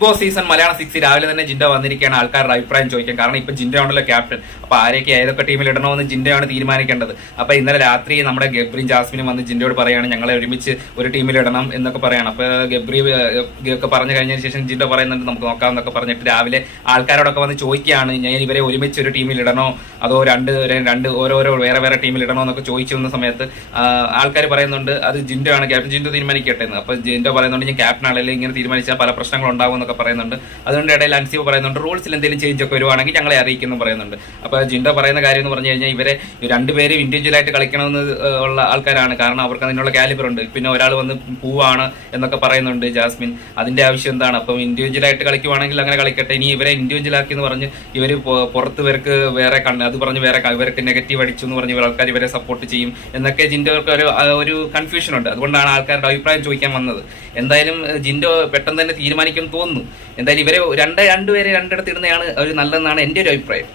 Boss season Malayalam 6 രാവിലെ തന്നെ ജിൻഡോ വന്നിരിക്കുകയാണ് ആൾക്കാരുടെ അഭിപ്രായം ചോദിക്കാൻ. കാരണം ഇപ്പൊ ജിൻഡോ ആണല്ലോ ക്യാപ്റ്റൻ. അപ്പൊ ആരെയൊക്കെ ഏതൊക്കെ ടീമിൽ ഇടണമെന്ന് ജിൻഡോയാണ് തീരുമാനിക്കേണ്ടത്. അപ്പൊ ഇന്നലെ രാത്രി നമ്മുടെ ഗബ്രിയും ജാസ്മിനും വന്ന് ജിൻഡോയോട് പറയാണ് ഞങ്ങളെ ഒരുമിച്ച് ഒരു ടീമിൽ ഇടണം എന്നൊക്കെ പറയാണ്. അപ്പൊ ഗബ്രി ഒക്കെ പറഞ്ഞു കഴിഞ്ഞതിന് ശേഷം ജിൻഡോ പറയുന്നുണ്ട് നമുക്ക് നോക്കാം എന്നൊക്കെ പറഞ്ഞിട്ട് രാവിലെ ആൾക്കാരോടൊക്കെ വന്ന് ചോദിക്കുകയാണ് ഞാൻ ഇവരെ ഒരുമിച്ച് ഒരു ടീമിൽ ഇടണോ അതോ രണ്ട് ഓരോരോ വേറെ ടീമിൽ ഇടണോ എന്നൊക്കെ ചോദിച്ചു വന്ന സമയത്ത് ആൾക്കാർ പറയുന്നുണ്ട് അത് ജിൻഡോ ആണ്, ക്യാപ്റ്റൻ ജിൻഡോ തീരുമാനിക്കട്ടെ എന്ന്. അപ്പൊ ജിൻഡോ പറയുന്നുണ്ട് ഞാൻ ക്യാപ്റ്റൻ ആണെങ്കിൽ ഇങ്ങനെ തീരുമാനിച്ചാൽ പല പ്രശ്നങ്ങൾ ഉണ്ടാവും പറയുന്നുണ്ട്. അതുകൊണ്ട് ഇടയിൽ അൻസിബ് പറയുന്നുണ്ട് റൂൾസിൽ എന്തെങ്കിലും ചേഞ്ച് ഒക്കെ വരുവാണെങ്കിൽ ഞങ്ങളെ അറിയിക്കുന്നു പറയുന്നുണ്ട്. അപ്പൊ ജിൻഡോ പറയുന്ന കാര്യം എന്ന് പറഞ്ഞു കഴിഞ്ഞാൽ ഇവരെ രണ്ടുപേരും ഇൻഡിവിജ്വൽ ആയിട്ട് കളിക്കണമെന്ന് ഉള്ള ആൾക്കാരാണ്. കാരണം അവർക്ക് അതിനുള്ള കാലിബർ ഉണ്ട്. പിന്നെ ഒരാൾ വന്ന് പൂവാണ് എന്നൊക്കെ പറയുന്നുണ്ട് ജാസ്മിൻ. അതിന്റെ ആവശ്യം എന്താണ്? അപ്പം ഇൻഡിവിജ്വൽ ആയിട്ട് കളിക്കുവാണെങ്കിൽ അങ്ങനെ കളിക്കട്ടെ. ഇനി ഇവരെ ഇൻഡിവിജ്വൽ ആക്കി എന്ന് പറഞ്ഞ് ഇവർ പുറത്ത് ഇവർക്ക് വേറെ അത് പറഞ്ഞ് വേറെ ഇവർക്ക് നെഗറ്റീവ് അടിച്ചു എന്ന് പറഞ്ഞ് ആൾക്കാർ ഇവരെ സപ്പോർട്ട് ചെയ്യും എന്നൊക്കെ ജിൻഡോർക്ക് ഒരു കൺഫ്യൂഷൻ ഉണ്ട്. അതുകൊണ്ടാണ് ആൾക്കാരുടെ അഭിപ്രായം ചോദിക്കാൻ വന്നത്. എന്തായാലും ജിൻഡോ പെട്ടെന്ന് തന്നെ തീരുമാനിക്കുമെന്ന് തോന്നുന്നു. എന്തായാലും ഇവരെ രണ്ടുപേരെ രണ്ടിടത്ത് ഇടുന്നതാണ് ഒരു നല്ലതെന്നാണ് എൻ്റെ ഒരു അഭിപ്രായം.